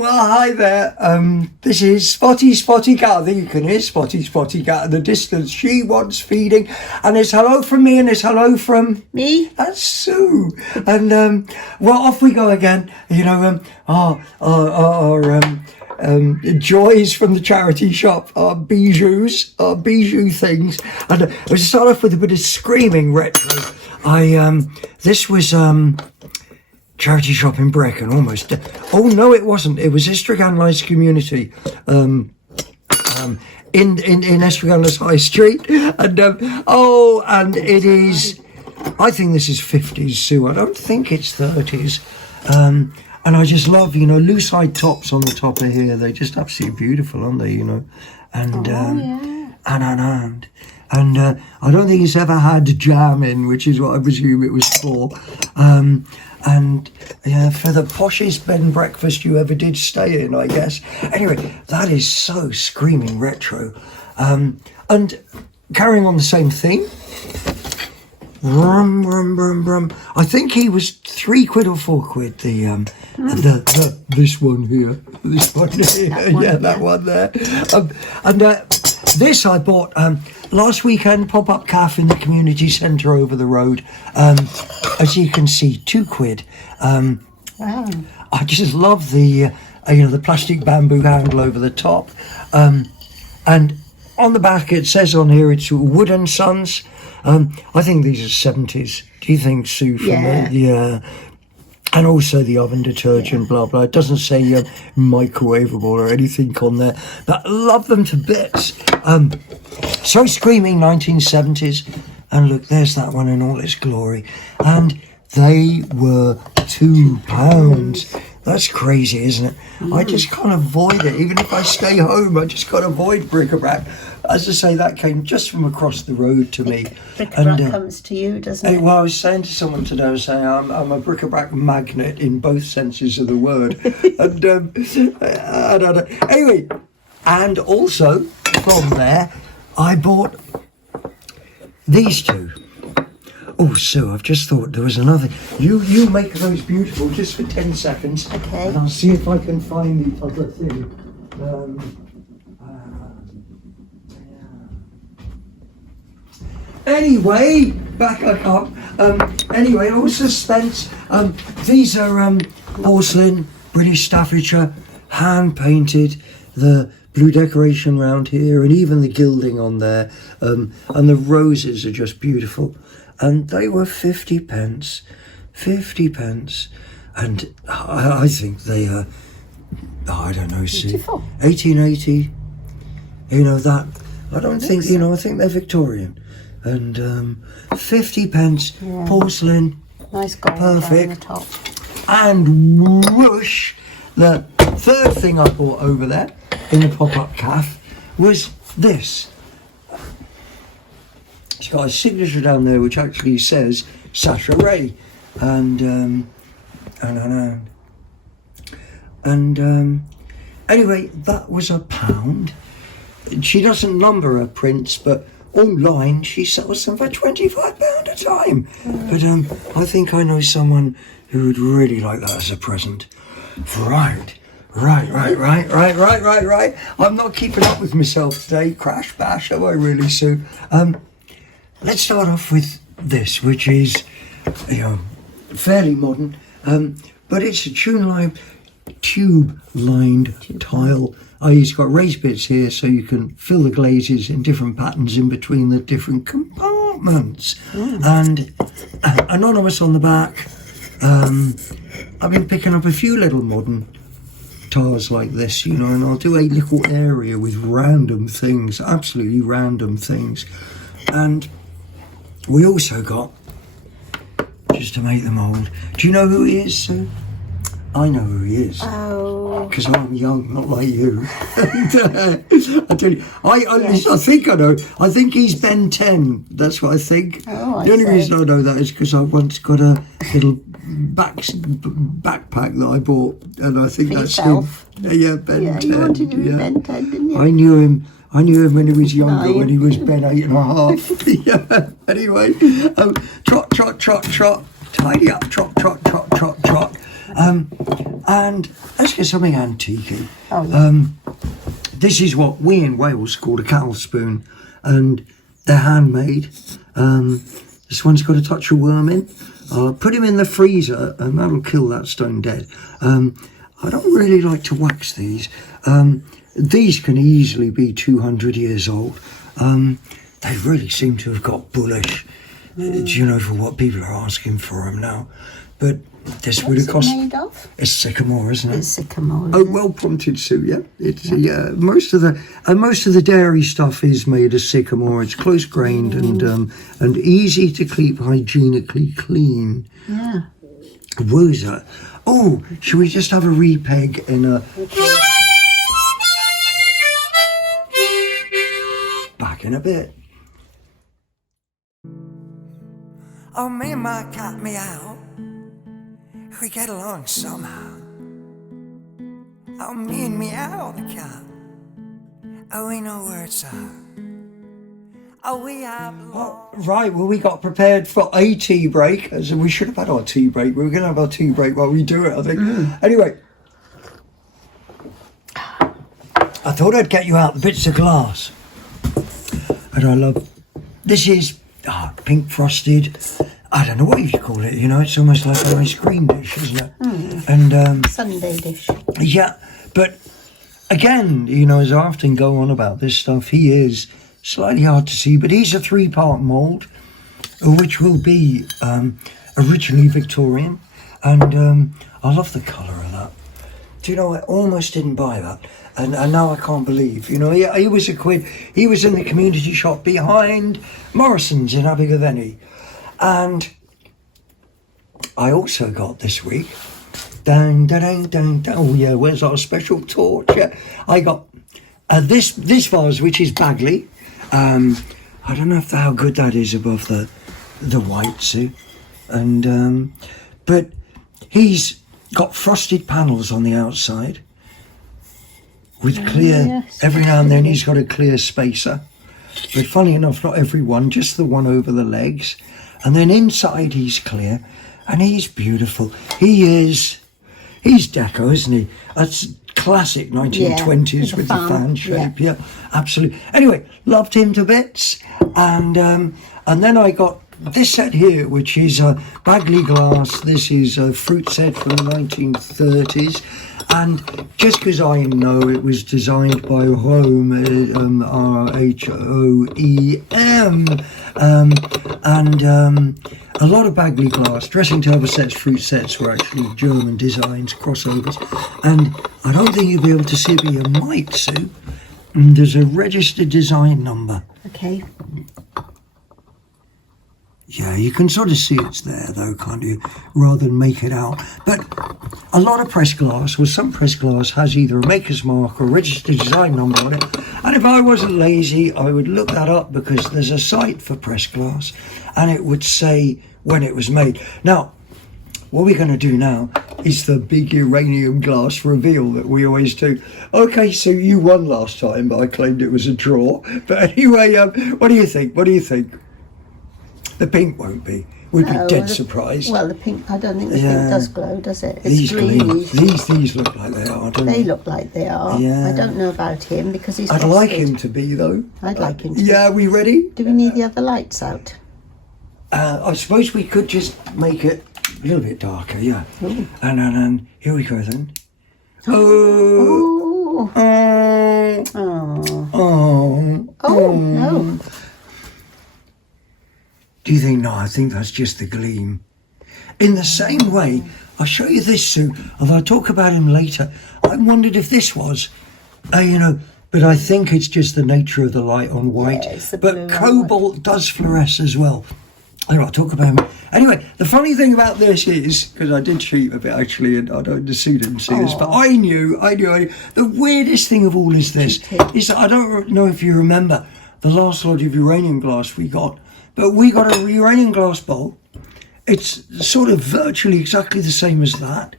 Well, hi there. This is Spotty Cat. I think you can hear Spotty Cat in the distance. She wants feeding. And it's hello from me and it's hello from... Me? That's Sue. And, well, off we go again. You know, our joys from the charity shop, our bijou things. And I start off with a bit of screaming retro. This was, charity shop in Brecon, almost. Oh no, it wasn't. It was Estraganlights Community, in Estraganlights High Street, and and it is. I think this is 50s, Sue. I don't think it's 30s. And I just love, loose high tops on the top of here. They're just absolutely beautiful, aren't they? And I don't think it's ever had jam in, which is what I presume it was for. And for the poshest bed and breakfast you ever did stay in, I guess. Anyway, that is so screaming retro. And carrying on the same theme. Brum, brum, brum, brum. I think he was £3 or £4. This one here. That one there. This I bought last weekend, pop-up cafe in the community centre over the road. As you can see, £2. Wow. I just love the plastic bamboo handle over the top. And on the back it says on here it's Wood and Sons. I think these are 70s. Do you think, Sue? Yeah. And also the oven detergent, blah, blah. It doesn't say microwavable or anything on there. But I love them to bits. So screaming 1970s. And look, there's that one in all its glory. And they were £2. That's crazy, isn't it? I just can't avoid it. Even if I stay home, I just can't avoid bric-a-brac. As I say, that came just from across the road to me. Bric-a-brac comes to you, doesn't it? Well, I was saying to someone today, I was saying I'm a bric-a-brac magnet in both senses of the word. And I don't know. Anyway, and also from there, I bought these two. Oh, Sue, I've just thought there was another. You make those beautiful just for 10 seconds. Okay. And I'll see if I can find the other thing. Anyway, back I come. Anyway, all suspense. These are porcelain, British Staffordshire, hand painted. The blue decoration round here, and even the gilding on there. And the roses are just beautiful. And they were 50p. 50p. And I think they are. I don't know, Sue. 1880. That. I don't think. I think they're Victorian. And 50p, porcelain, nice gold perfect. on the top. And whoosh, the third thing I bought over there in the pop-up cafe was this. It's got a signature down there which actually says Sasha Ray, and anyway, that was £1. She doesn't number her prints, but online she sells them for £25 a time. But I think I know someone who would really like that as a present. Right. I'm not keeping up with myself today. Crash bash, am I really, Sue? Let's start off with this, which is fairly modern, but it's a tube-lined tile. It's got raised bits here so you can fill the glazes in different patterns in between the different compartments. And anonymous on the back. I've been picking up a few little modern tiles like this, and I'll do a little area with random things, absolutely random things. And we also got, just to make them old, do you know who he is, Sue? I know who he is. Oh. Because I'm young, not like you. I tell you, I think I know. I think he's Ben 10. That's what I think. Oh, the only reason I know that is because I once got a little backpack that I bought, and I think that's yourself. him. Yeah, Ben 10. You wanted to be Ben 10, didn't you? I knew him when he was younger, when he was Ben 8.5. Yeah. Anyway, trot, tidy up, trot. And And let's get something antique. Oh, yeah. This is what we in Wales call a cattle spoon, and they're handmade. This one's got a touch of worm in. Put him in the freezer and that'll kill that stone dead. I don't really like to wax these. These can easily be 200 years old. They really seem to have got bullish, you know, for what people are asking for them now. But this would have What's cost... it made of? It's sycamore, isn't it? It's sycamore. Oh, well prompted, Sue. Yeah, it's most of the dairy stuff is made of sycamore. It's close grained and easy to keep hygienically clean. Yeah. Woozer. Oh, should we just have a repeg in a? Back in a bit. Oh, me and my cat meow, we get along somehow. Oh, me and meow the cat, oh, we know where it's at. Oh, we have Right, well, we got prepared for a tea break. As we should have had our tea break. We were going to have our tea break while we do it, I think. Anyway, I thought I'd get you out the bits of glass. And I love... This is pink frosted. I don't know what you should call it, you know. It's almost like an ice cream dish, isn't it? And Sunday dish. yeah, but again, you know, as I often go on about this stuff, he is slightly hard to see, but he's a 3-part mould, which will be originally Victorian, and I love the colour of that. Do you know, I almost didn't buy that, and now I can't believe, you know, he was a quid. He was in the community shop behind Morrison's in Abergavenny, and I also got this week, dang, dang, dang, dang, oh yeah, where's our special torch? Yeah, I got this vase, which is Bagley. I don't know how good that is above the white, Sue, and but he's got frosted panels on the outside with clear. Yes. Every now and then he's got a clear spacer, but funny enough, not every one, just the one over the legs, and then inside he's clear, and he's beautiful. He's deco, isn't he? That's classic 1920s with the fan shape. Yeah, absolutely. Anyway, loved him to bits, and then I got this set here, which is a Bagley glass. This is a fruit set from the 1930s, and just because I know it was designed by Rhoem, R-H-O-E-M, a lot of Bagley glass, dressing table sets, fruit sets were actually German designs, crossovers, and I don't think you'll be able to see it, but you might, Sue. There's a registered design number. Okay. Yeah, you can sort of see it's there though, can't you? Rather than make it out. But a lot of press glass, well, some press glass has either a maker's mark or a registered design number on it. And if I wasn't lazy, I would look that up, because there's a site for press glass and it would say when it was made. Now, what we're going to do now is the big uranium glass reveal that we always do. Okay, so you won last time, but I claimed it was a draw. But anyway, what do you think? What do you think? The pink won't be. We'd be dead surprised. Well, the pink, I don't think the pink does glow, does it? It's These greenish. gleam. These look like they are, don't They they? look like they are. Yeah. I don't know about him because he's I'd like frosted. him to be, though. I'd like him to. Yeah, we ready? Do we need the other lights out? I suppose we could just make it a little bit darker, yeah. Ooh. And here we go then. Oh, Oh. oh, Oh. oh. Oh, no. Do you think? No, I think that's just the gleam. In the same way, I'll show you this, Sue, although I'll talk about him later. I wondered if this was, but I think it's just the nature of the light on white. Yeah, it's the blue but on cobalt does fluoresce as well. Anyway, I'll talk about him. Anyway, the funny thing about this is, because I did cheat a bit actually, and I don't, the Sue didn't see this, but I knew. The weirdest thing of all is this, is that I don't know if you remember the last lot of uranium glass we got, but we got a uranium glass bowl. It's sort of virtually exactly the same as that,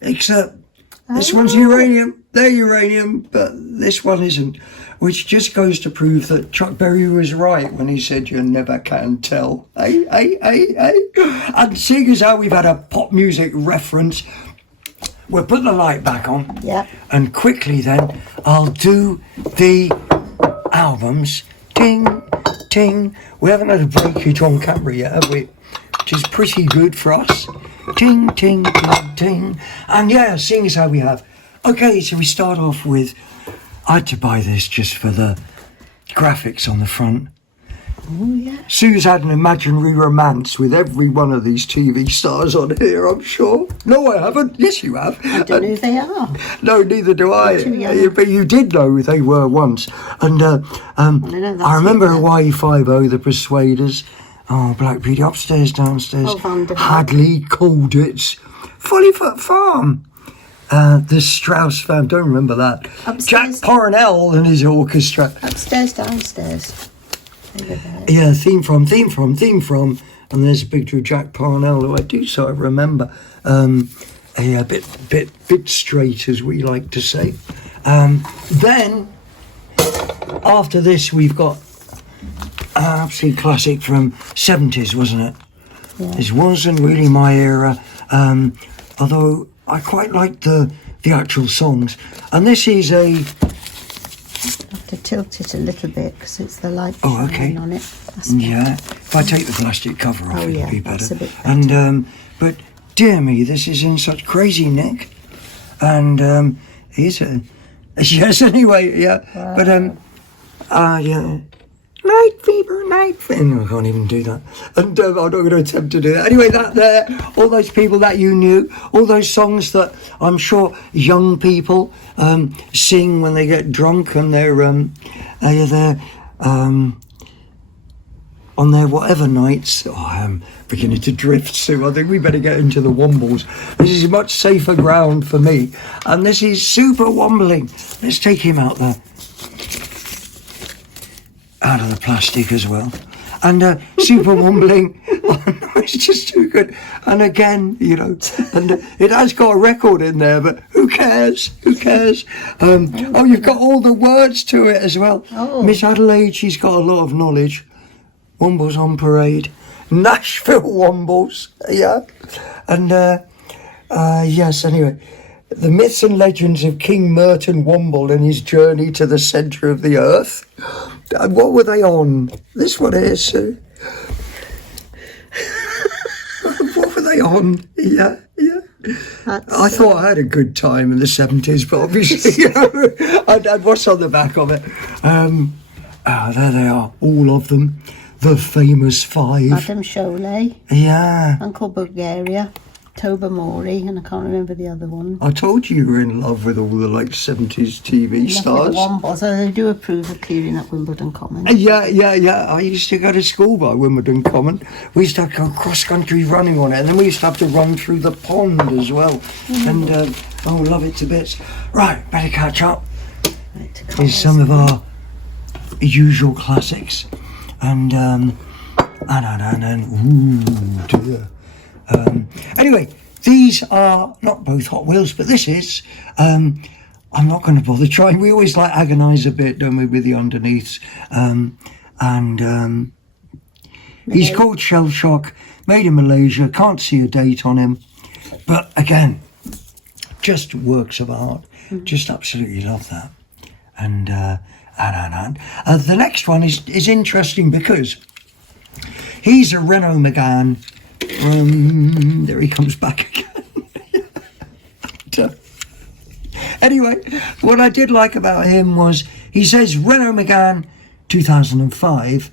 except this one's uranium, they're uranium, but this one isn't, which just goes to prove that Chuck Berry was right when he said you never can tell. Hey. And seeing as how we've had a pop music reference, we'll put the light back on. Yeah. And quickly then, I'll do the albums. Ting, ting. We haven't had a breakage on camera yet, have we? Which is pretty good for us. Ting, ting, ting, ting. And yeah, seeing as how we have. Okay, so we start off with, I had to buy this just for the graphics on the front. Oh, yeah. Sue's had an imaginary romance with every one of these TV stars on here, I'm sure. No, I haven't. Yes, you have. I don't know who they are. No, neither do I. too young. But you did know who they were once. And know that's I remember it, yeah. Hawaii Five-0, The Persuaders. Oh, Black Beauty, Upstairs, Downstairs. Oh, Vanderbilt. Hadley, Colditz, Follyfoot Farm. The Strauss Farm, don't remember that. Upstairs. Jack Parnell and his orchestra. Upstairs, downstairs. They were there. Yeah, theme from. And there's a picture of Jack Parnell, who I do sort of remember. A bit straight, as we like to say. Then, after this, we've got an absolute classic from 70s, wasn't it? Yeah. This wasn't really my era, although I quite liked the actual songs. And this is a... Have to tilt it a little bit because it's the light Oh, okay. shining on it. That's Yeah, if I take the plastic cover off, Oh, it'll yeah, be that's better. a bit better. And but dear me, this is in such crazy nick. And he's a yes. Anyway, yeah. Wow. But yeah. Night fever. I can't even do that. And I'm not going to attempt to do that. Anyway, that there, all those people that you knew, all those songs that I'm sure young people sing when they get drunk and they're on their whatever nights. Oh, I am beginning to drift, Sue. I think we better get into the Wombles. This is much safer ground for me. And this is Super Wombling. Let's take him out there. Out of the plastic as well. And Super Wombling, oh no, it's just too good. And again, you know, and it has got a record in there, but who cares? Who cares? Oh, you've got all the words to it as well. Oh. Miss Adelaide, she's got a lot of knowledge. Wombles on Parade. Nashville Wombles, yeah. And yes, anyway. The myths and legends of King Merton Womble and his journey to the centre of the earth. And what were they on? This one here, Sue. What were they on? Yeah. I thought I had a good time in the 70s, but obviously, you know, and what's on the back of it? There they are, all of them. The famous five. Adam Sholay, Yeah. Uncle Bulgaria, Tobermory, and I can't remember the other one. I told you were in love with all the like 70s TV stars. Wombles, so they do approve of clearing up Wimbledon Common. Yeah. I used to go to school by Wimbledon Common. We used to go cross-country running on it, and then we used to have to run through the pond as well. And, love it to bits. Right, better catch up. Right, Here's some of our usual classics. And, ooh, dear. Anyway, these are not both Hot Wheels, but this is. I'm not going to bother trying. We always like agonise a bit, don't we, with the underneaths. He's called Shell Shock, made in Malaysia. Can't see a date on him, but again, just works of art. Just absolutely love that. And the next one is interesting because he's a Renault Megane. There he comes back again. Anyway, what I did like about him was he says Renault Megane 2005,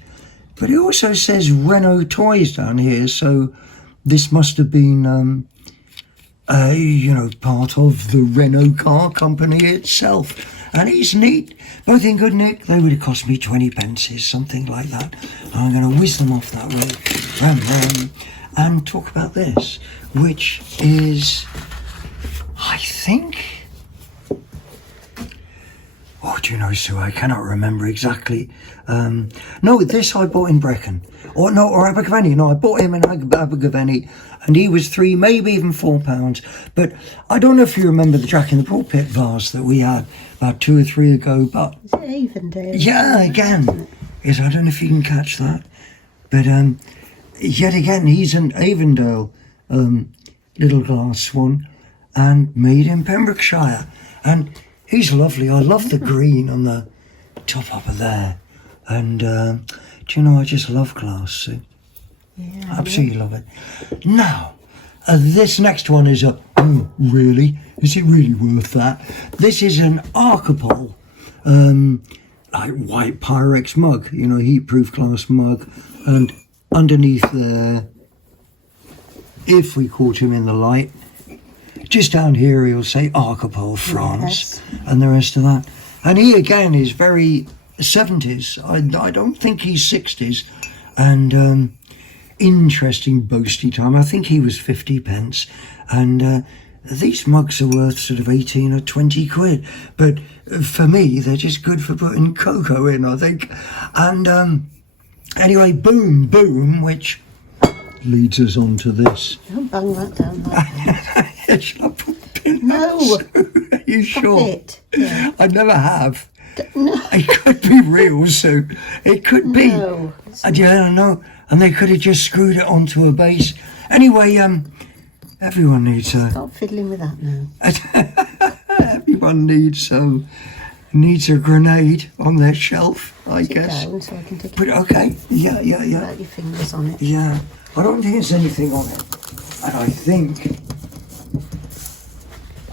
but he also says Renault Toys down here, so this must have been part of the Renault car company itself. And he's neat, both in good nick. They would have cost me 20 pences, something like that. I'm going to whiz them off that way. And talk about this, which is, I think... Oh, do you know, Sue, I cannot remember exactly. No, this I bought in Brecon. Or Abergavenny. No, I bought him in Abergavenny. And he was £3, maybe even £4. But I don't know if you remember the Jack in the Pulpit vase that we had about 2 or 3 ago. But Is it Avondale? yeah, again. Yes, I don't know if you can catch that. But yet again, he's an Avondale little glass one. and made in Pembrokeshire. And he's lovely. I love the green on the top up of there. And do you know, I just love glass, Sue. Yeah. Absolutely love it. Now, this next one is really? Is it really worth that? This is an Archipol, like white Pyrex mug, you know, heat-proof glass mug. And underneath there, if we caught him in the light, just down here he'll say Archipol France, and the rest of that. And he again is very 70s. I don't think he's 60s. And interesting boasty time. I think he was 50 pence. And these mugs are worth sort of 18 or 20 quid. But for me, they're just good for putting cocoa in, I think. And anyway, boom, boom, which leads us on to this. Don't bang that down like that. Shall I put a pin? No. Are you sure? It. Yeah. I never have. No. It could be real, Sue. It could be. No. Yeah, I know. And they could have just screwed it onto a base. Anyway, everyone needs a. Stop fiddling with that now. Everyone needs a grenade on their shelf, I Sit guess. down so I can take But it okay, yeah. without your fingers on it. Yeah, I don't think there's anything on it. And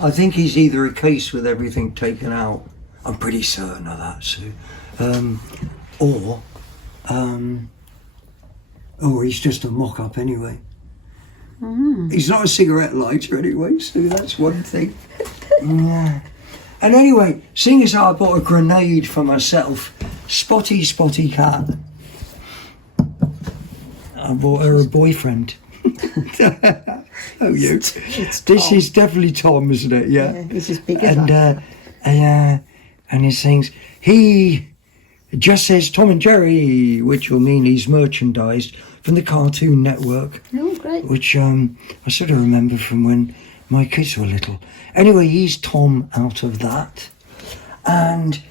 I think he's either a case with everything taken out. I'm pretty certain of that, Sue. Or he's just a mock-up anyway. He's not a cigarette lighter anyway, Sue, that's one thing. Yeah. And anyway, seeing as how I bought a grenade for myself, Spotty cat. I bought her a boyfriend. Oh, you. This is definitely Tom, isn't it? Yeah. This is bigger than And he sings, he just says Tom and Jerry, which will mean he's merchandised from the Cartoon Network. Oh, great. Which I sort of remember from when my kids were little. Anyway, he's Tom out of that. And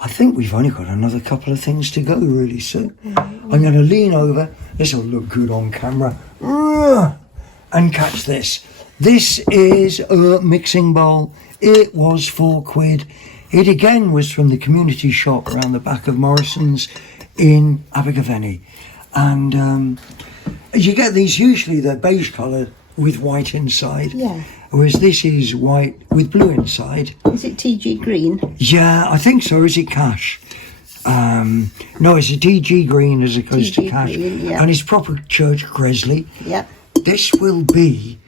I think we've only got another couple of things to go, really, Sue. I'm going to lean over. This will look good on camera. And catch this. This is a mixing bowl. It was £4. It again was from the community shop around the back of Morrison's in Abergavenny. And you get these, usually they're beige colour with white inside. Yeah. Whereas this is white with blue inside. Is it TG green? Yeah, I think so. Is it cash? No, it's a TG green as opposed to TG cash. green, yeah. And it's proper Church Gresley. Yep. This will be,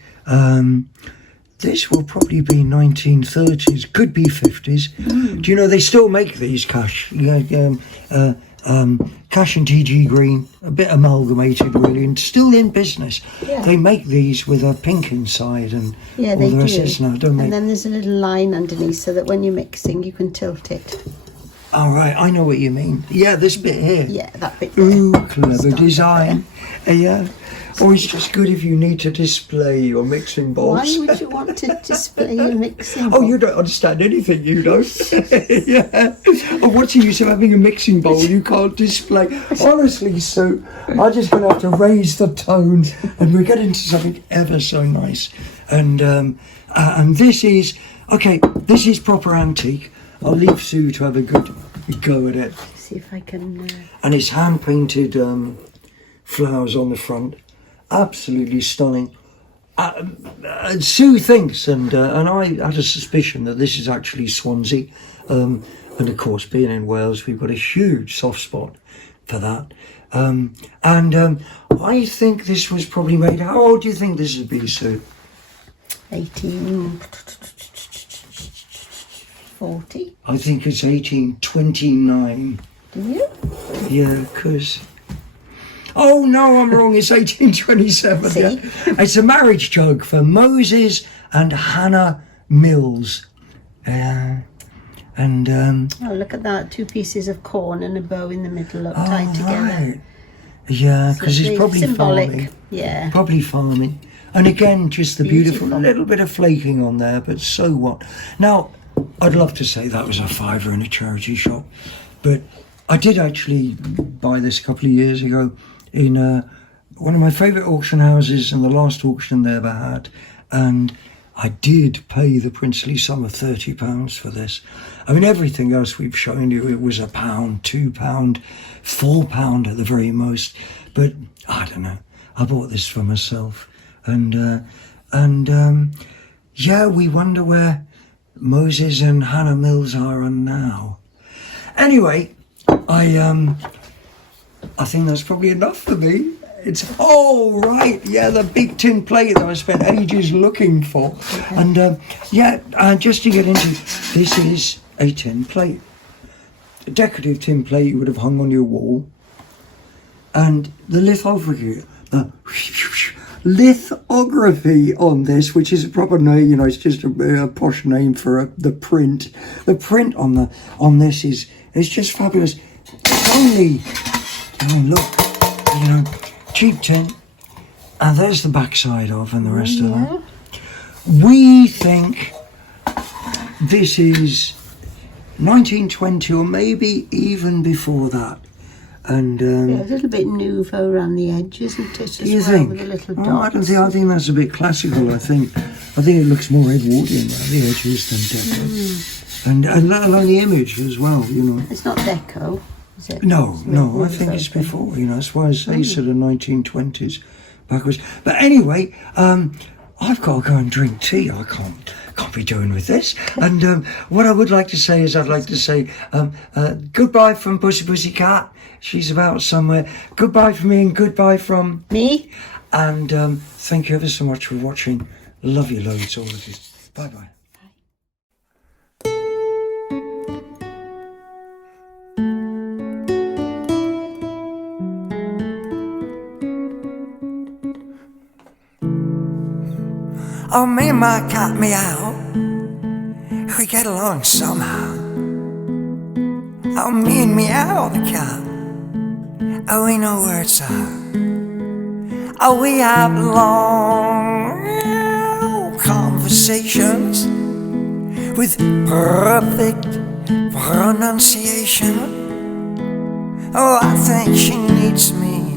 this will probably be 1930s, could be 50s. Do you know they still make these cash? Cash and TG green, a bit amalgamated really, and still in business. Yeah. They make these with a pink inside and Yeah, all they the rest do. of this now, don't they? And then there's a little line underneath so that when you're mixing, you can tilt it. All right, I know what you mean. Yeah, this bit here. Yeah, that bit there. Ooh, clever Start design. Yeah. Or it's just good if you need to display your mixing bowls. Why would you want to display your mixing Oh, bowl? you don't understand anything, you know. Yeah. Oh, what's the use of having a mixing bowl you can't display? Honestly, Sue, I'm just going to have to raise the tone, and we're getting to something ever so nice. And this is this is proper antique. I'll leave Sue to have a good go at it. See if I can. And it's hand painted flowers on the front. Absolutely stunning. Sue thinks, and I had a suspicion that this is actually Swansea. And of course, being in Wales, we've got a huge soft spot for that. I think this was probably made. How old do you think this would be, Sue? 1840. I think it's 1829. Do you? Yeah, because... Oh, no, I'm wrong. It's 1827. See? Yeah. It's a marriage jug for Moses and Hannah Mills. Oh, look at that. 2 pieces of corn and a bow in the middle tied together. Right. Yeah, because it's probably symbolic. farming. Yeah. Probably farming. And again, just the beautiful Beautiful. little bit of flaking on there, but so what? Now, I'd love to say that was a £5 in a charity shop, but I did actually buy this a couple of years ago in one of my favourite auction houses and the last auction they ever had. And I did pay the princely sum of £30 for this. I mean, everything else we've shown you, it was £1, £2, £4 at the very most. But I don't know. I bought this for myself, and yeah, we wonder where Moses and Hannah Mills are now. Anyway, I think that's probably enough for me. It's right, yeah, the big tin plate that I spent ages looking for. And just to get into, this is a tin plate. A decorative tin plate you would have hung on your wall. And the lithography on this, which is a proper name, it's just a posh name for the print. The print on this is just fabulous. It's only, look, cheap tin, and there's the backside of, and the rest of that. We think this is 1920 or maybe even before that. And a little bit nouveau around the edge, isn't it? Do you think? With a little dot. I don't think. I think that's a bit classical. I think it looks more Edwardian around the edges than deco, and let alone the image as well. It's not deco, is it? No. I think it's before. That's why I say sort of 1920s backwards. But anyway, I've got to go and drink tea. I can't be doing with this. And what I would like to say is, I'd like to say goodbye from Pussy Cat. She's about somewhere. Goodbye from me and goodbye from me. And thank you ever so much for watching. Love you loads, all of you. Bye-bye. Oh, me and my cat meow, we get along somehow. Oh, me and meow the cat, oh, we know where it's at. Oh, we have long conversations with perfect pronunciation. Oh, I think she needs me,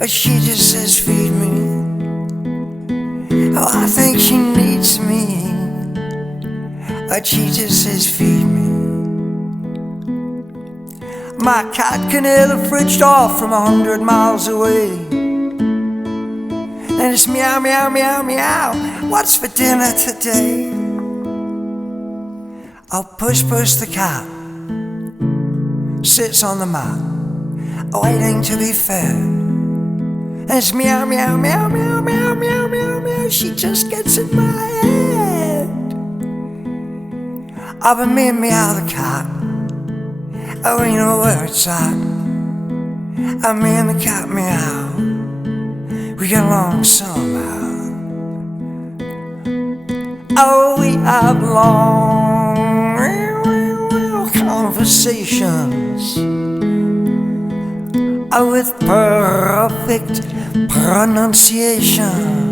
oh, she just says feed me. Oh, I think she needs me, but she just says feed me. My cat can hear the fridge door from 100 miles away, and it's meow, meow, meow, meow, what's for dinner today? Oh, Puss the cat sits on the mat, waiting to be fed. And it's meow, meow, meow, meow, meow, meow, meow, meow. She just gets in my head. Oh, but me and meow the cat, oh, we know where it's at. Oh, me and the cat meow, we get along somehow. Oh, we have long conversations, oh, with perfect pronunciation.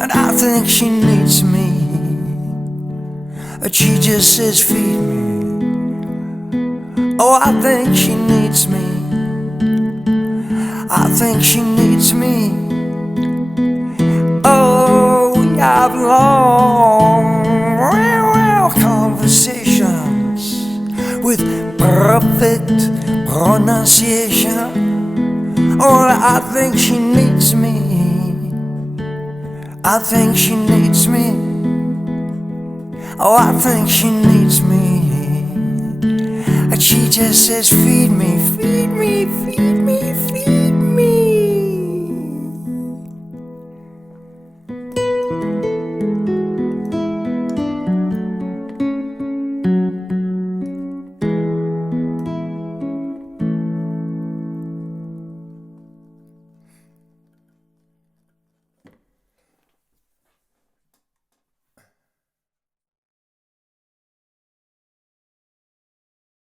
And I think she needs me, but she just says feed me. Oh, I think she needs me, I think she needs me. Oh, we have long conversations with perfect pronunciation. Oh, I think she needs me, I think she needs me. Oh, I think she needs me, and she just says feed me, feed me, feed me, feed me.